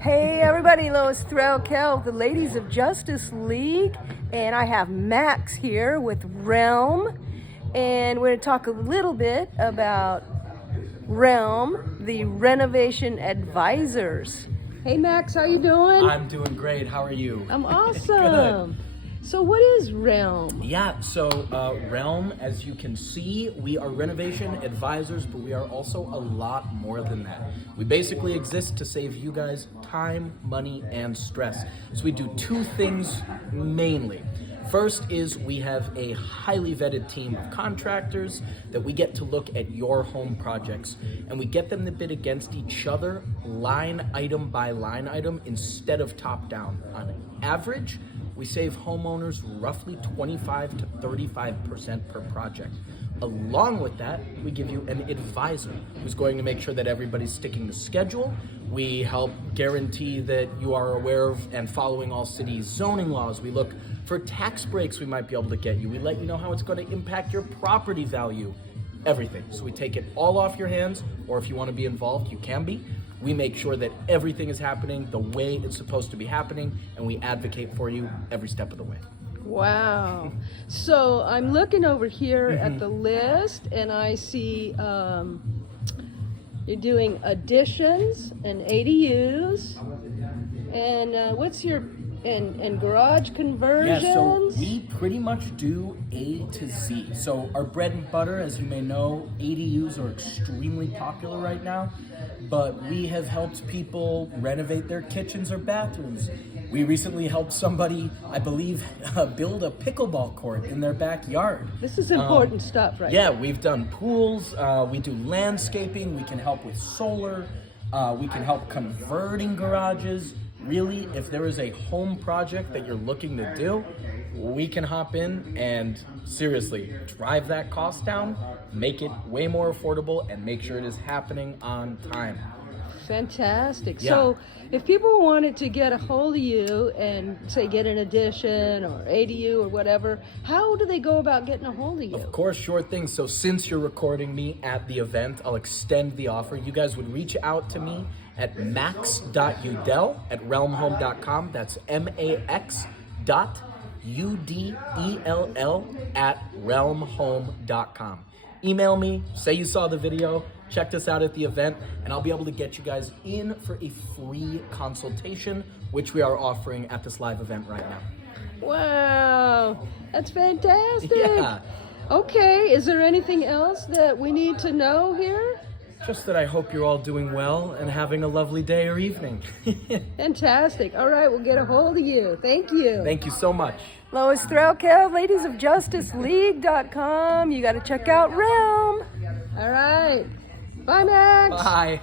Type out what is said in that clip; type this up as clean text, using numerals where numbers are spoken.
Hey everybody, Lois Threlkeld, the Ladies of Justice League, and I have Max here with Realm, and we're going to talk a little bit about Realm, the Renovation Advisors. Hey Max, how you doing? I'm doing great. How are you? I'm awesome. So what is Realm? Yeah, so Realm, as you can see, we are renovation advisors, but we are also a lot more than that. We basically exist to save you guys time, money, and stress. So we do two things mainly. First is we have a highly vetted team of contractors that we get to look at your home projects, and we get them to bid against each other line item by line item instead of top down. On average, we save homeowners roughly 25 to 35% per project. Along with that, we give you an advisor who's going to make sure that everybody's sticking to schedule. We help guarantee that you are aware of and following all city zoning laws. We look for tax breaks we might be able to get you. We let you know how it's going to impact your property value, everything. So we take it all off your hands, or if you want to be involved, you can be. We make sure that everything is happening the way it's supposed to be happening, and we advocate for you every step of the way. Wow. So I'm looking over here at the list, and I see you're doing additions and ADUs, and what's your and garage conversions? Yeah, so we pretty much do A to Z. So our bread and butter, as you may know, ADUs are extremely popular right now, but we have helped people renovate their kitchens or bathrooms. We recently helped somebody, I believe, build a pickleball court in their backyard. This is important stuff, right? Yeah, we've done pools, we do landscaping, we can help with solar, we can help converting garages. Really, if there is a home project that you're looking to do, we can hop in and seriously drive that cost down, make it way more affordable, and make sure it is happening on time. Fantastic. Yeah. So if people wanted to get a hold of you and say get an addition or ADU or whatever, how do they go about getting a hold of you? Of course, sure thing. So since you're recording me at the event, I'll extend the offer. You guys would reach out to me at max.udell@realmhome.com. That's max.udell@realmhome.com. Email me, say you saw the video, checked us out at the event, and I'll be able to get you guys in for a free consultation, which we are offering at this live event right now. Wow, that's fantastic. Yeah. Okay, is there anything else that we need to know here? Just that I hope you're all doing well and having a lovely day or evening. Fantastic. All right, we'll get a hold of you. Thank you. Thank you so much. Lois Threlkeld, ladiesofjusticeleague.com. You got to check out Realm. All right. Bye, Max. Bye.